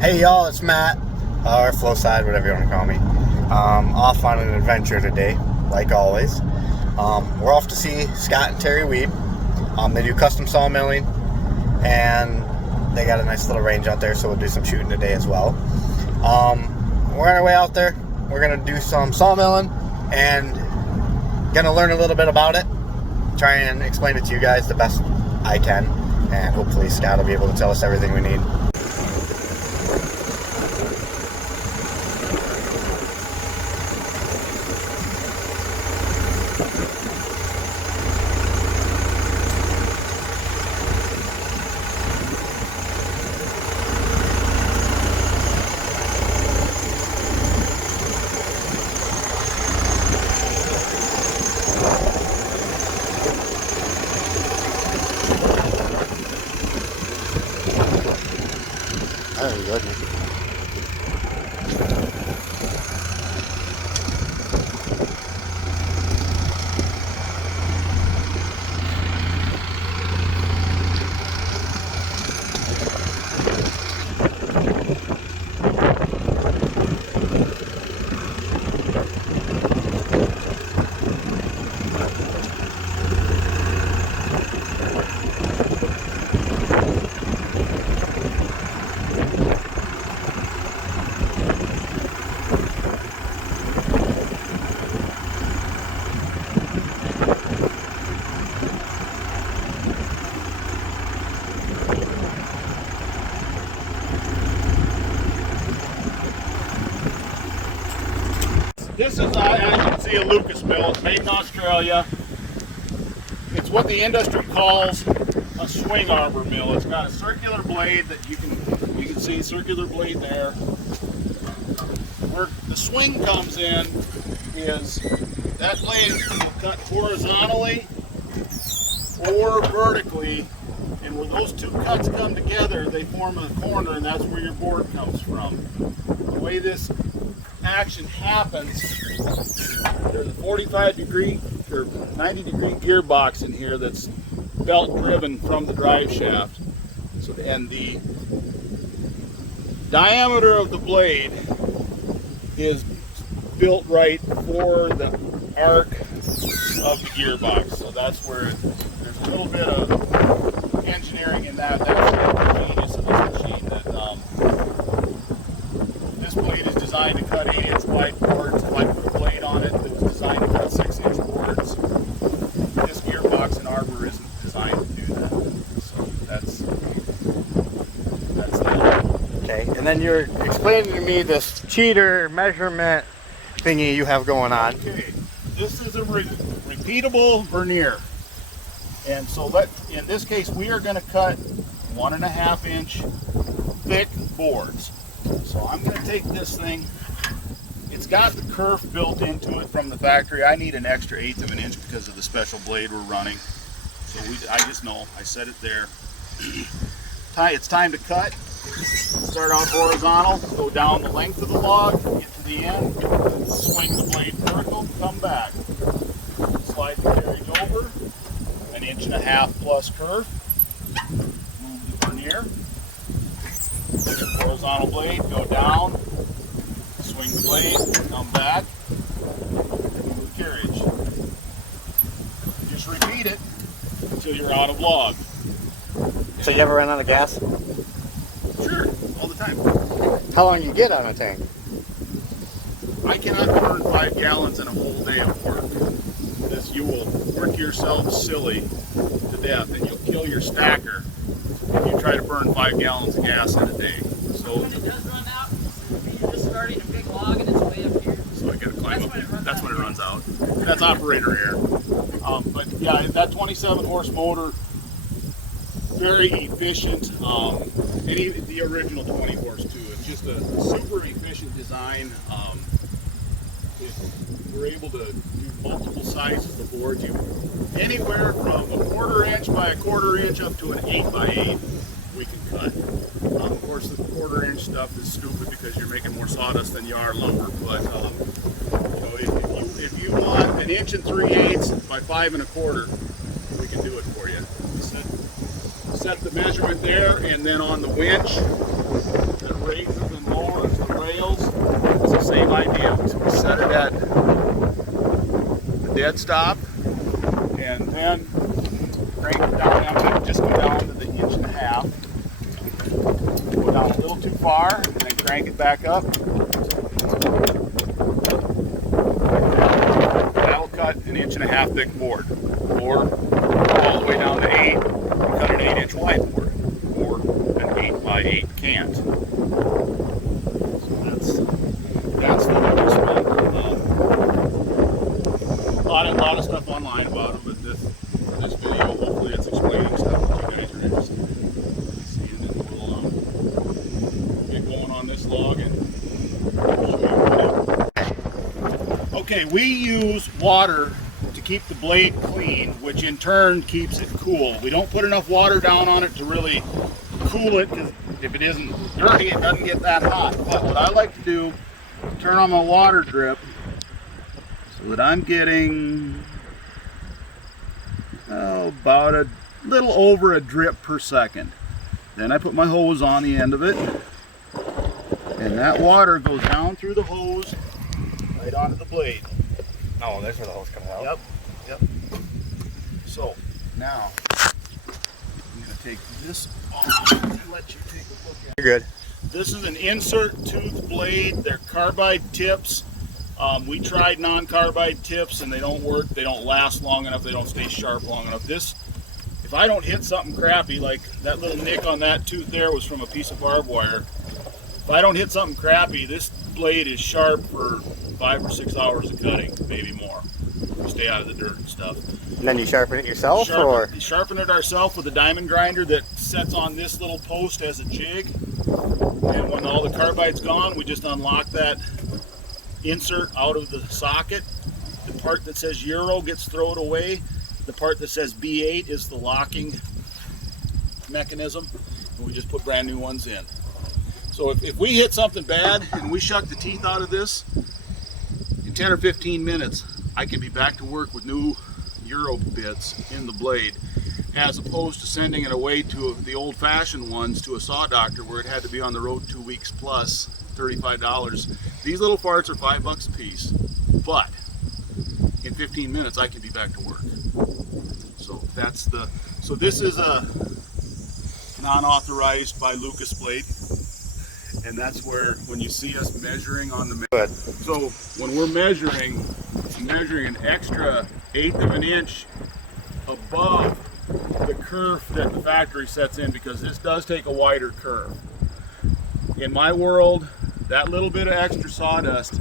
Hey y'all, it's Matt, or Flow Side, whatever you want to call me. Off on an adventure today, like always. We're off to see Scott and Terry Weed. They do custom sawmilling, and they got a nice little range out there, so we'll do some shooting today as well. We're on our way out there. We're going to do some sawmilling, and going to learn a little bit about it. Try and explain it to you guys the best I can, and hopefully Scott will be able to tell us everything we need. Very good. This is, as you can see, a Lucas mill. It's made in Australia. It's what the industry calls a swing arbor mill. It's got a circular blade that you can see, circular blade there. Where the swing comes in is that blade is cut horizontally or vertically, and where those two cuts come together, they form a corner, and that's where your board comes from. The way this action happens, there's a 45-degree or 90-degree gearbox in here that's belt driven from the drive shaft. So, and the diameter of the blade is built right for the arc of the gearbox. So that's where there's a little bit of engineering in that. That's the genius of this machine. That this blade is designed to cut 8-inch wide boards. If I put a blade on it that was designed to cut 6-inch boards, this gearbox and arbor isn't designed to do that. So that's that. Okay, and then you're explaining to me this cheater measurement thingy you have going on. Okay, this is a repeatable vernier. And so in this case, we are going to cut 1.5-inch thick boards. So I'm going to take this thing. It's got the kerf built into it from the factory. I need an extra 1/8 of an inch because of the special blade we're running. So I just know, I set it there. It's time to cut. Start out horizontal, go down the length of the log, get to the end, swing the blade vertical, come back. Slide the carriage over, 1.5 inch plus kerf. Move the vernier. Horizontal blade, go down, swing the blade, come back, move the carriage. Just repeat it until you're out of log. So you ever run out of gas? Sure, all the time. How long you get on a tank? I cannot burn 5 gallons in a whole day of work. You will work yourself silly to death, and you'll kill your stacker if you try to burn 5 gallons of gas in a day. So when it does run out, you're just starting a big log and it's way up here. So I got to climb up. That's when it runs out. That's operator error. But yeah, that 27 horse motor, very efficient. And the original 20 horse too. It's just a super efficient design. We're able to do multiple sizes of boards. Anywhere from a 1/4 inch by a 1/4 inch up to an 8 by 8 we can cut. Of course, the 1/4 inch stuff is stupid because you're making more sawdust than you are lumber. But if you want 1 3/8 by 5 1/4, we can do it for you. Set the measurement there, and then on the winch, the raises and lowers the rails. It's the same idea. So we set it at the dead stop, and then crank it down. I'm going to just go down to the 1.5 inches. Go down a little too far, and then crank it back up. That'll cut an 1.5 inch thick board, or all the way down to 8 and cut an 8-inch wide board, or an 8x8 can't. So that's the Lucas Mill. A lot of stuff online about it, but this video, hopefully it's explaining stuff that you guys are interested in seeing. And we'll get going on this log and show you. Okay, we use water to keep the blade clean, which in turn keeps it cool. We don't put enough water down on it to really cool it, because if it isn't dirty, it doesn't get that hot. But what I like to do is turn on my water drip so that I'm getting about a little over a drip per second. Then I put my hose on the end of it, and that water goes down through the hose right onto the blade. Oh, there's where the hose comes out. Yep. So now I'm going to take this off and let you take a look at it. You're good. This is an insert tooth blade. They're carbide tips. We tried non-carbide tips and they don't work. They don't last long enough. They don't stay sharp long enough. If I don't hit something crappy, like that little nick on that tooth there was from a piece of barbed wire. If I don't hit something crappy, this blade is sharp for 5 or 6 hours of cutting, maybe more. We stay out of the dirt and stuff. And then you sharpen it yourself, Sharpen it ourselves with a diamond grinder that sets on this little post as a jig. And when all the carbide's gone, we just unlock that insert out of the socket. The part that says Euro gets thrown away. The part that says B8 is the locking mechanism. And we just put brand new ones in. So if we hit something bad and we shuck the teeth out of this, in 10 or 15 minutes, I can be back to work with new Euro bits in the blade, as opposed to sending it away to the old-fashioned ones to a saw doctor where it had to be on the road 2 weeks plus $35. These little farts are $5 a piece, but in 15 minutes I can be back to work. So so this is a non-authorized by Lucas blade, and that's where when you see us measuring on the Good. So when we're measuring an extra 1/8 of an inch above the curve that the factory sets in, because this does take a wider curve. In my world, that little bit of extra sawdust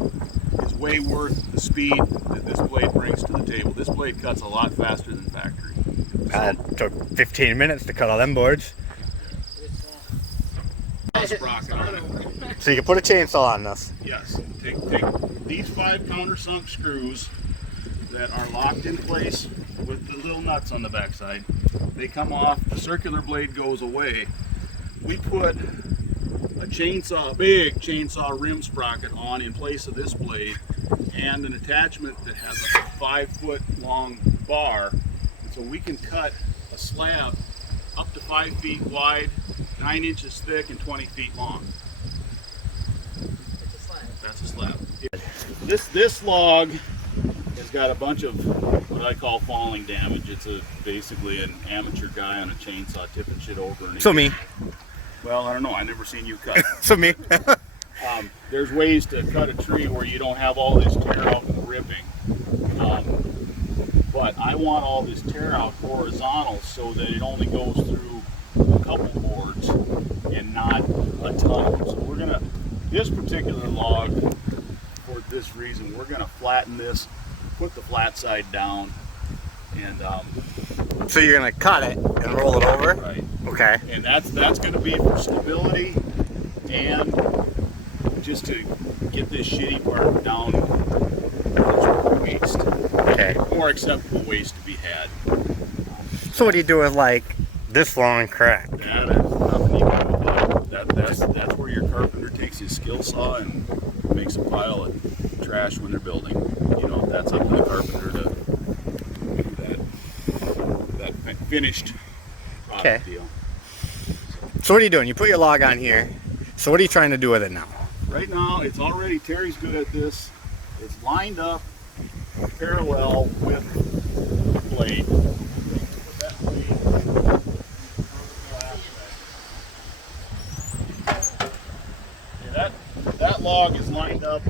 is way worth the speed that this blade brings to the table. This blade cuts a lot faster than factory. It took 15 minutes to cut all them boards. Sprocket on it. So you can put a chainsaw on this. Yes. Take these 5 countersunk screws that are locked in place with the little nuts on the backside. They come off, the circular blade goes away. We put a big chainsaw rim sprocket on in place of this blade, and an attachment that has a 5-foot long bar. And so we can cut a slab up to 5 feet wide, 9 inches thick, and 20 feet long. That's a slab. This log has got a bunch of what I call falling damage. It's basically an amateur guy on a chainsaw tipping shit over. And So me. Well, I don't know. I've never seen you cut. So me. There's ways to cut a tree where you don't have all this tear out and ripping. But I want all this tear out horizontal so that it only goes through a couple boards and not a ton. So we're gonna, this particular log, for this reason, we're gonna flatten this, put the flat side down, and So you're gonna cut it and roll it over? right. Okay. And that's gonna be for stability and just to get this shitty part down towards waste. Okay. More acceptable waste to be had. So what do you do with like this long crack? That is nothing you can do with that. That's where your carpenter takes his skill saw and makes a pile of trash when they're building. You know, that's up to the carpenter to do that finished product Okay. deal. So what are you doing? You put your log on here, So what are you trying to do with it now? Right now, it's already, Terry's good at this. It's lined up parallel with the blade. Put that blade. Okay, that log is lined up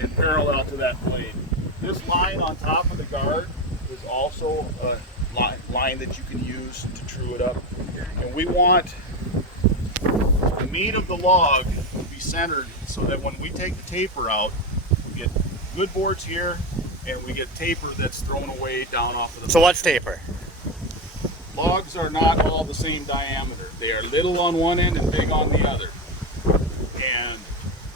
in parallel to that blade. This line on top of the guard is also a line that you can use to true it up. And we want the meat of the log to be centered so that when we take the taper out, we get good boards here and we get taper that's thrown away down off of the So what's taper? Logs are not all the same diameter. They are little on one end and big on the other. And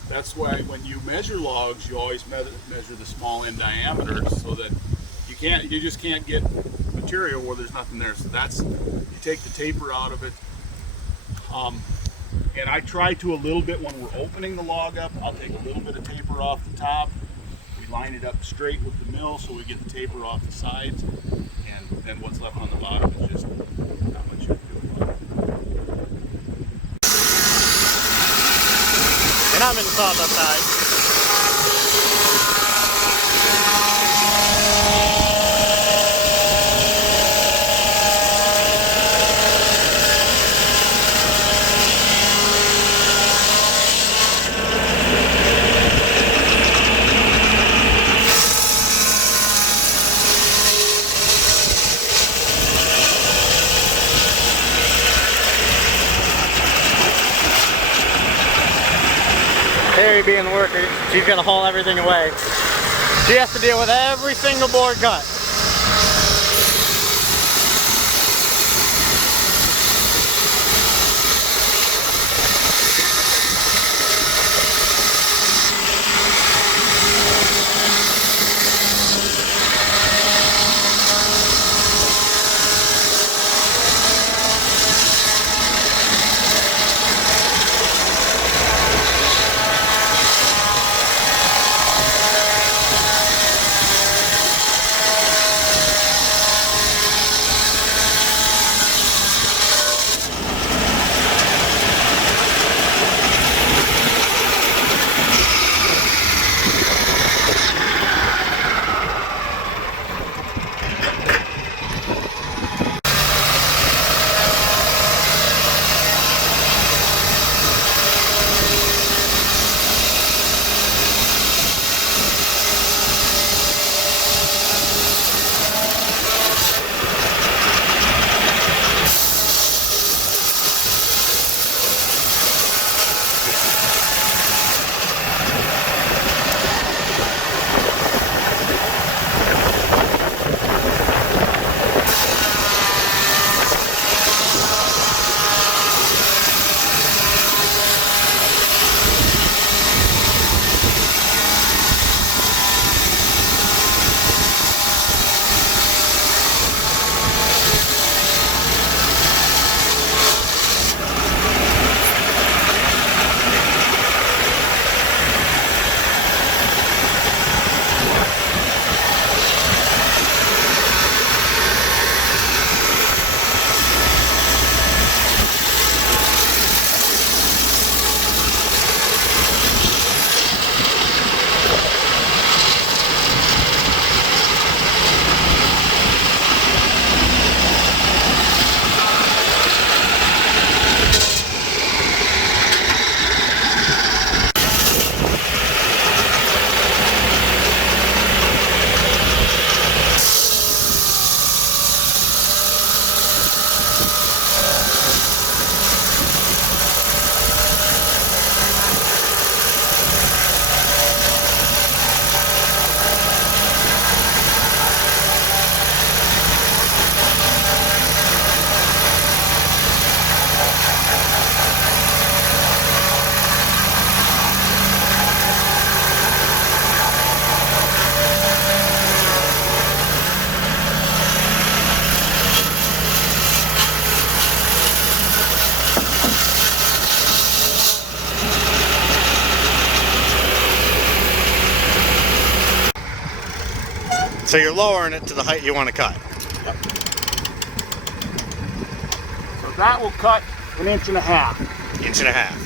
that's why when you measure logs, you always measure the small end diameter so that you just can't get material where there's nothing there. So that's, you take the taper out of it. And I try to a little bit when we're opening the log up. I'll take a little bit of taper off the top. We line it up straight with the mill so we get the taper off the sides. And then what's left on the bottom is just not much you can do about it. And I'm in the sawmill side. Terry being the worker, she's gonna haul everything away. She has to deal with every single board cut. So you're lowering it to the height you want to cut. Yep. So that will cut 1.5 inches. Inch and a half.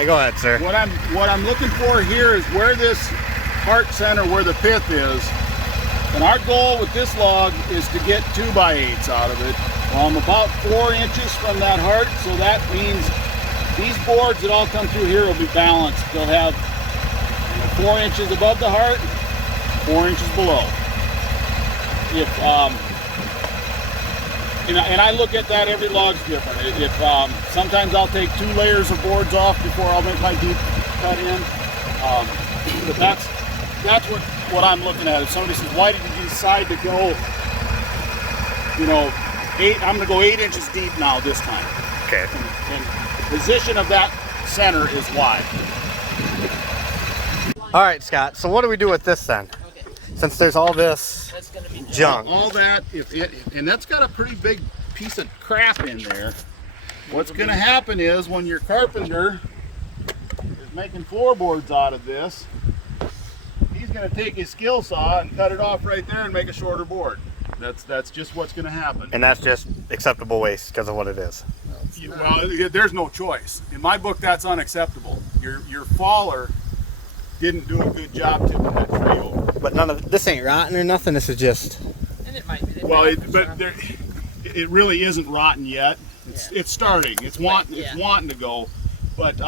right, go ahead, sir. What I'm looking for here is where this heart center, where the pith is. And our goal with this log is to get 2x8s out of it. I'm about 4 inches from that heart, so that means these boards that all come through here will be balanced. They'll have 4 inches above the heart, 4 inches below. And I look at that, every log's different. Sometimes I'll take 2 layers of boards off before I'll make my deep cut in. But that's what I'm looking at. If somebody says, why did you decide to go, I'm gonna go 8 inches deep now this time. Okay. And position of that center is why. All right, Scott, so what do we do with this then? Okay. Since there's all this That's gonna be junk. All that, and that's got a pretty big piece of crap in there. What's gonna happen is when your carpenter is making floorboards out of this, he's gonna take his skill saw and cut it off right there and make a shorter board. That's just what's gonna happen. And that's just acceptable waste because of what it is. Well, there's no choice. In my book, that's unacceptable. Your faller didn't do a good job tipping that tree over. But none of this ain't rotten or nothing. This is just. And it might be. Well, it really isn't rotten yet. It's starting. It's wanting to go, but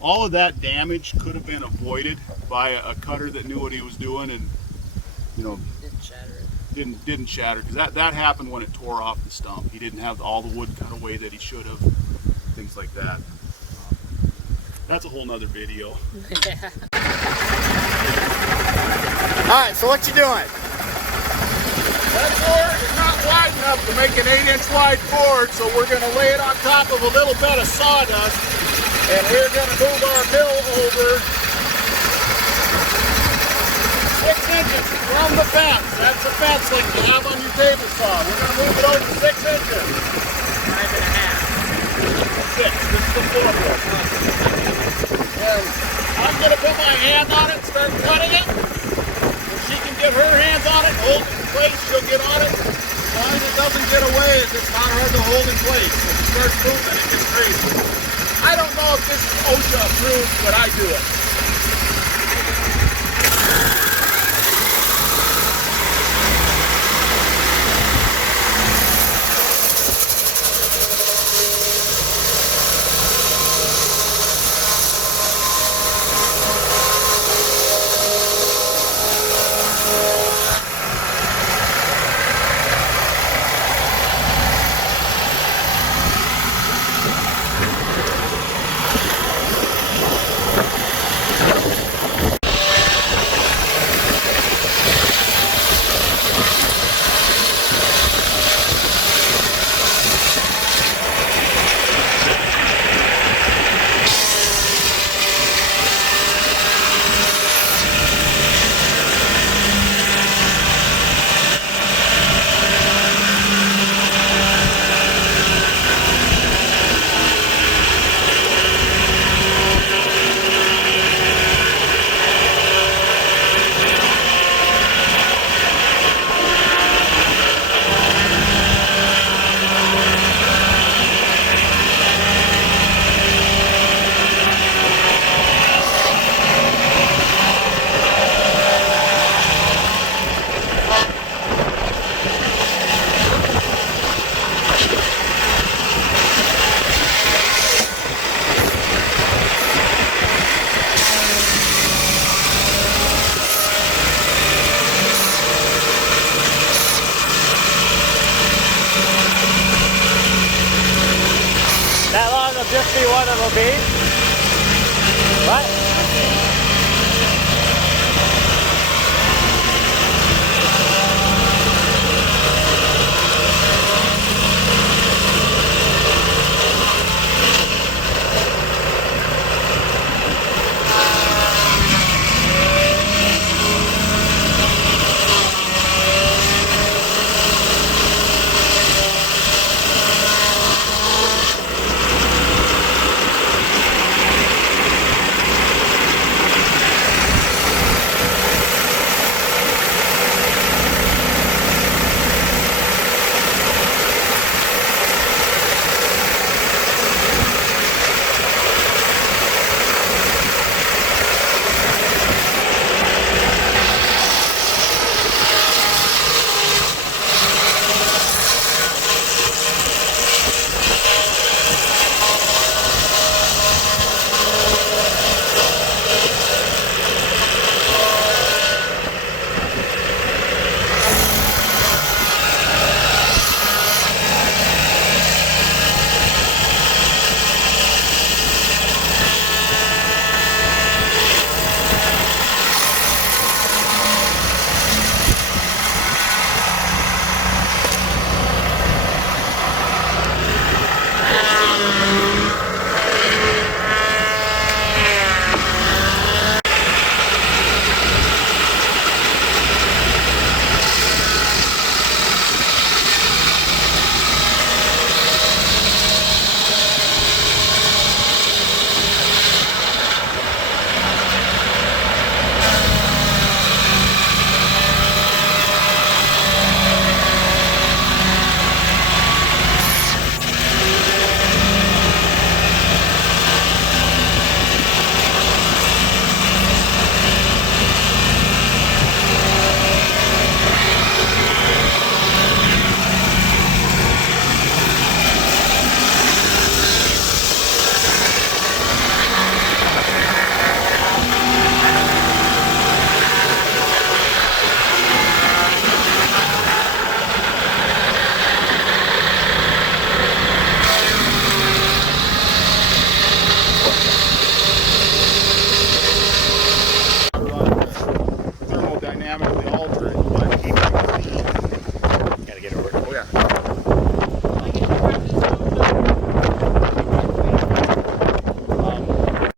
all of that damage could have been avoided by a cutter that knew what he was doing and Didn't shatter it. didn't shatter, because that happened when it tore off the stump. He didn't have all the wood cut away that he should have, things like that. That's a whole nother video. All right, so what you doing? That board is not wide enough to make an 8-inch wide board, so we're going to lay it on top of a little bit of sawdust, and we're going to move our mill over 6 inches from the fence. That's the fence like you have on your table saw. We're going to move it over 6 inches. 5.5. 6. This is the floorboard. And I'm going to put my hand on it and start cutting it. If she can get her hands on it, hold it in place, she'll get on it. As long as it doesn't get away, it's not hard to hold in place. If it starts moving, it gets crazy. I don't know if this is OSHA approved, but I do it.